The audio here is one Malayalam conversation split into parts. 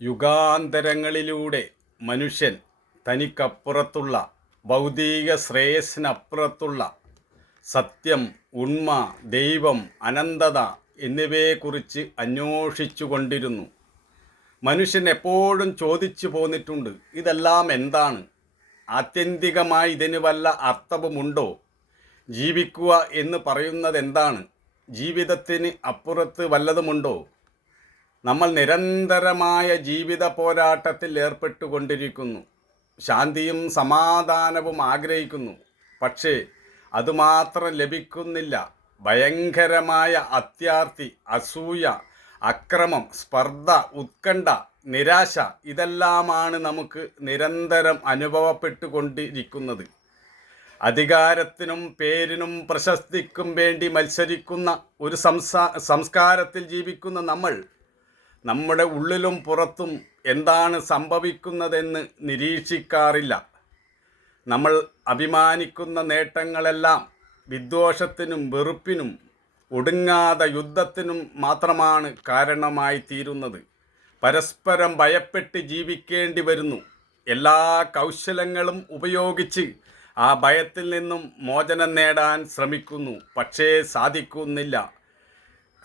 യുഗാന്തരങ്ങളിലൂടെ മനുഷ്യൻ തനിക്കപ്പുറത്തുള്ള ഭൗതിക ശ്രേയസ്സിനപ്പുറത്തുള്ള സത്യം, ഉണ്മ, ദൈവം, അനന്തത എന്നിവയെക്കുറിച്ച് അന്വേഷിച്ചു കൊണ്ടിരുന്നു. മനുഷ്യൻ എപ്പോഴും ചോദിച്ചു പോന്നിട്ടുണ്ട്, ഇതെല്ലാം എന്താണ്? ആത്യന്തികമായി ഇതിന് വല്ല അർത്ഥവുമുണ്ടോ? ജീവിക്കുക എന്ന് പറയുന്നത് എന്താണ്? ജീവിതത്തിന് അപ്പുറത്ത് വല്ലതുമുണ്ടോ? നമ്മൾ നിരന്തരമായ ജീവിത പോരാട്ടത്തിൽ ഏർപ്പെട്ടുകൊണ്ടിരിക്കുന്നു. ശാന്തിയും സമാധാനവും ആഗ്രഹിക്കുന്നു. പക്ഷേ അതുമാത്രം ലഭിക്കുന്നില്ല. ഭയങ്കരമായ അത്യാർത്തി, അസൂയ, അക്രമം, സ്പർദ്ധ, ഉത്കണ്ഠ, നിരാശ ഇതെല്ലാമാണ് നമുക്ക് നിരന്തരം അനുഭവപ്പെട്ടുകൊണ്ടിരിക്കുന്നത്. അധികാരത്തിനും പേരിനും പ്രശസ്തിക്കും വേണ്ടി മത്സരിക്കുന്ന ഒരു സംസ്കാരത്തിൽ ജീവിക്കുന്ന നമ്മൾ നമ്മുടെ ഉള്ളിലും പുറത്തും എന്താണ് സംഭവിക്കുന്നതെന്ന് നിരീക്ഷിക്കാറില്ല. നമ്മൾ അഭിമാനിക്കുന്ന നേട്ടങ്ങളെല്ലാം വിദ്വേഷത്തിനും വെറുപ്പിനും ഒടുങ്ങാത്ത യുദ്ധത്തിനും മാത്രമാണ് കാരണമായി തീരുന്നത്. പരസ്പരം ഭയപ്പെട്ട് ജീവിക്കേണ്ടി വരുന്നു. എല്ലാ കൗശലങ്ങളും ഉപയോഗിച്ച് ആ ഭയത്തിൽ നിന്നും മോചനം നേടാൻ ശ്രമിക്കുന്നു. പക്ഷേ സാധിക്കുന്നില്ല.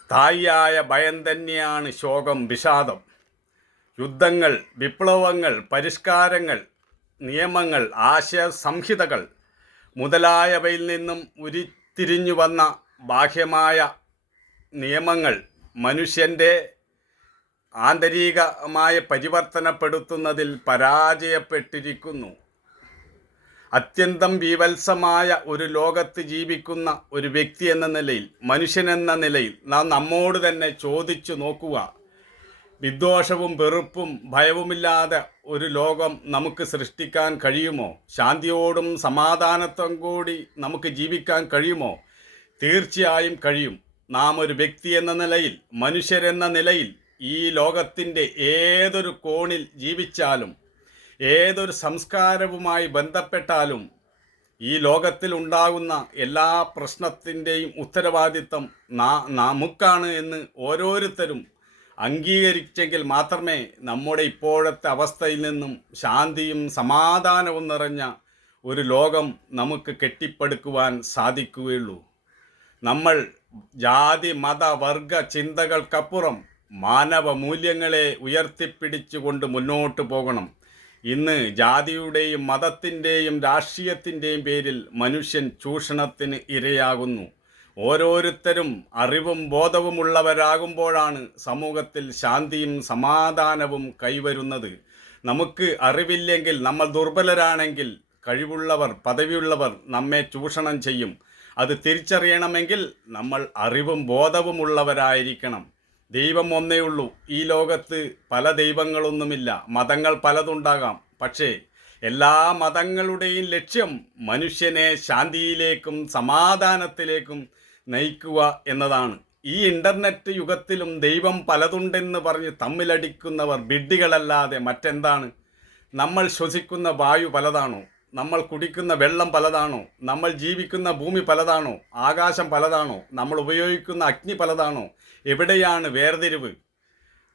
സ്ഥായിയായ ഭയം തന്നെയാണ് ശോകം, വിഷാദം. യുദ്ധങ്ങൾ, വിപ്ലവങ്ങൾ, പരിഷ്കാരങ്ങൾ, നിയമങ്ങൾ, ആശയ സംഹിതകൾ മുതലായവയിൽ നിന്നും ഉരുത്തിരിഞ്ഞു വന്ന ബാഹ്യമായ നിയമങ്ങൾ മനുഷ്യൻ്റെ ആന്തരികമായ പരിവർത്തനപ്പെടുത്തുന്നതിൽ പരാജയപ്പെട്ടിരിക്കുന്നു. അത്യന്തം വിവത്സമായ ഒരു ലോകത്ത് ജീവിക്കുന്ന ഒരു വ്യക്തി എന്ന നിലയിൽ, മനുഷ്യനെന്ന നിലയിൽ നാം നമ്മോട് തന്നെ ചോദിച്ചു നോക്കുക, വിദ്വേഷവും വെറുപ്പും ഭയവുമില്ലാതെ ഒരു ലോകം നമുക്ക് സൃഷ്ടിക്കാൻ കഴിയുമോ? ശാന്തിയോടും സമാധാനത്തോടും കൂടി നമുക്ക് ജീവിക്കാൻ കഴിയുമോ? തീർച്ചയായും കഴിയും. നാം ഒരു വ്യക്തി എന്ന നിലയിൽ, മനുഷ്യരെന്ന നിലയിൽ ഈ ലോകത്തിൻ്റെ ഏതൊരു കോണിൽ ജീവിച്ചാലും ഏതൊരു സംസ്കാരവുമായി ബന്ധപ്പെട്ടാലും ഈ ലോകത്തിൽ ഉണ്ടാകുന്ന എല്ലാ പ്രശ്നത്തിൻ്റെയും ഉത്തരവാദിത്തം നമുക്കാണ് എന്ന് ഓരോരുത്തരും അംഗീകരിച്ചെങ്കിൽ മാത്രമേ നമ്മുടെ ഇപ്പോഴത്തെ അവസ്ഥയിൽ നിന്നും ശാന്തിയും സമാധാനവും നിറഞ്ഞ ഒരു ലോകം നമുക്ക് കെട്ടിപ്പടുക്കുവാൻ സാധിക്കുകയുള്ളൂ. നമ്മൾ ജാതി മത വർഗ ചിന്തകൾക്കപ്പുറം മാനവ മൂല്യങ്ങളെ ഉയർത്തിപ്പിടിച്ചുകൊണ്ട് മുന്നോട്ട് പോകണം. ഇന്ന് ജാതിയുടെയും മതത്തിൻ്റെയും രാഷ്ട്രീയത്തിൻ്റെയും പേരിൽ മനുഷ്യൻ ചൂഷണത്തിന് ഇരയാകുന്നു. ഓരോരുത്തരും അറിവും ബോധവുമുള്ളവരാകുമ്പോഴാണ് സമൂഹത്തിൽ ശാന്തിയും സമാധാനവും കൈവരുന്നത്. നമുക്ക് അറിവില്ലെങ്കിൽ, നമ്മൾ ദുർബലരാണെങ്കിൽ കഴിവുള്ളവർ, പദവിയുള്ളവർ നമ്മെ ചൂഷണം ചെയ്യും. അത് തിരിച്ചറിയണമെങ്കിൽ നമ്മൾ അറിവും ബോധവുമുള്ളവരായിരിക്കണം. ദൈവം ഒന്നേ ഉള്ളൂ. ഈ ലോകത്ത് പല ദൈവങ്ങളൊന്നുമില്ല. മതങ്ങൾ പലതുണ്ടാകാം. പക്ഷേ എല്ലാ മതങ്ങളുടെയും ലക്ഷ്യം മനുഷ്യനെ ശാന്തിയിലേക്കും സമാധാനത്തിലേക്കും നയിക്കുക എന്നതാണ്. ഈ ഇൻ്റർനെറ്റ് യുഗത്തിലും ദൈവം പലതുണ്ടെന്ന് പറഞ്ഞ് തമ്മിലടിക്കുന്നവർ വിഡ്ഢികളല്ലാതെ മറ്റെന്താണ്? നമ്മൾ ശ്വസിക്കുന്ന വായു പലതാണോ? നമ്മൾ കുടിക്കുന്ന വെള്ളം പലതാണോ? നമ്മൾ ജീവിക്കുന്ന ഭൂമി പലതാണോ? ആകാശം പലതാണോ? നമ്മൾ ഉപയോഗിക്കുന്ന അഗ്നി പലതാണോ? എവിടെയാണ് വേർതിരിവ്?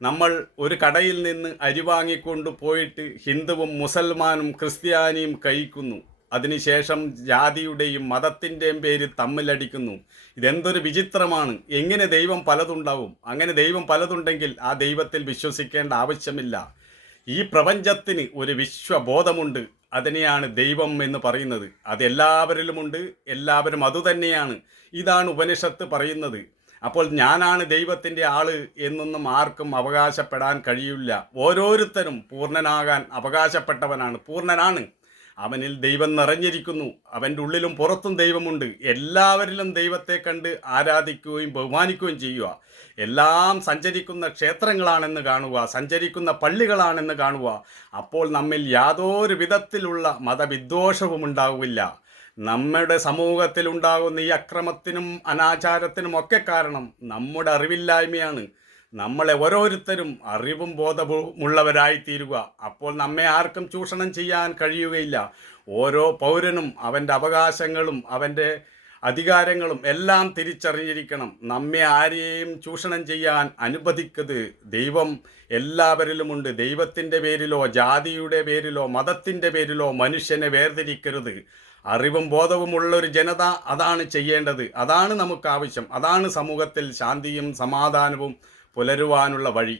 നമ്മൾ ഒരു കടയിൽ നിന്ന് അരി വാങ്ങിക്കൊണ്ട് പോയിട്ട് ഹിന്ദുവും മുസൽമാനും ക്രിസ്ത്യാനിയും കഴിക്കുന്നു. അതിനുശേഷം ജാതിയുടെയും മതത്തിൻ്റെയും പേര് തമ്മിലടിക്കുന്നു. ഇതെന്തൊരു വിചിത്രമാണ്! എങ്ങനെ ദൈവം പലതുണ്ടാവും? അങ്ങനെ ദൈവം പലതുണ്ടെങ്കിൽ ആ ദൈവത്തിൽ വിശ്വസിക്കേണ്ട ആവശ്യമില്ല. ഈ പ്രപഞ്ചത്തിന് ഒരു വിശ്വബോധമുണ്ട്. അതിനെയാണ് ദൈവം എന്ന് പറയുന്നത്. അത് എല്ലാവരിലുമുണ്ട്. എല്ലാവരും അതുതന്നെയാണ്. ഇതാണ് ഉപനിഷത്ത് പറയുന്നത്. അപ്പോൾ ഞാനാണ് ദൈവത്തിൻ്റെ ആള് എന്നൊന്നും ആർക്കും അവകാശപ്പെടാൻ കഴിയില്ല. ഓരോരുത്തരും പൂർണ്ണനാകാൻ അവകാശപ്പെട്ടവനാണ്, പൂർണ്ണനാണ്. അവനിൽ ദൈവം നിറഞ്ഞിരിക്കുന്നു. അവൻ്റെ ഉള്ളിലും പുറത്തും ദൈവമുണ്ട്. എല്ലാവരിലും ദൈവത്തെ കണ്ട് ആരാധിക്കുകയും ബഹുമാനിക്കുകയും ചെയ്യുക. എല്ലാം സഞ്ചരിക്കുന്ന ക്ഷേത്രങ്ങളാണെന്ന് കാണുക, സഞ്ചരിക്കുന്ന പള്ളികളാണെന്ന് കാണുക. അപ്പോൾ നമ്മിൽ യാതൊരു വിധത്തിലുള്ള മതവിദ്വേഷവും ഉണ്ടാവില്ല. നമ്മുടെ സമൂഹത്തിലുണ്ടാകുന്ന ഈ അക്രമത്തിനും അനാചാരത്തിനും ഒക്കെ കാരണം നമ്മുടെ അറിവില്ലായ്മയാണ്. നമ്മളെ ഓരോരുത്തരും അറിവും ബോധവുമുള്ളവരായി തീരുക. അപ്പോൾ നമ്മെ ആർക്കും ചൂഷണം ചെയ്യാൻ കഴിയുകയില്ല. ഓരോ പൗരനും അവൻ്റെ അവകാശങ്ങളും അവൻ്റെ അധികാരങ്ങളും എല്ലാം തിരിച്ചറിഞ്ഞിരിക്കണം. നമ്മെ ആരെയും ചൂഷണം ചെയ്യാൻ അനുവദിക്കരുത്. ദൈവം എല്ലാവരിലുമുണ്ട്. ദൈവത്തിൻ്റെ പേരിലോ ജാതിയുടെ പേരിലോ മതത്തിൻ്റെ പേരിലോ മനുഷ്യനെ വേർതിരിക്കരുത്. അറിവും ബോധവുമുള്ള ഒരു ജനത അതാണ് ചെയ്യേണ്ടത്. അതാണ് നമുക്ക് ആവശ്യം. അതാണ് സമൂഹത്തിൽ ശാന്തിയും സമാധാനവും പുലരുവാനുള്ള വഴി.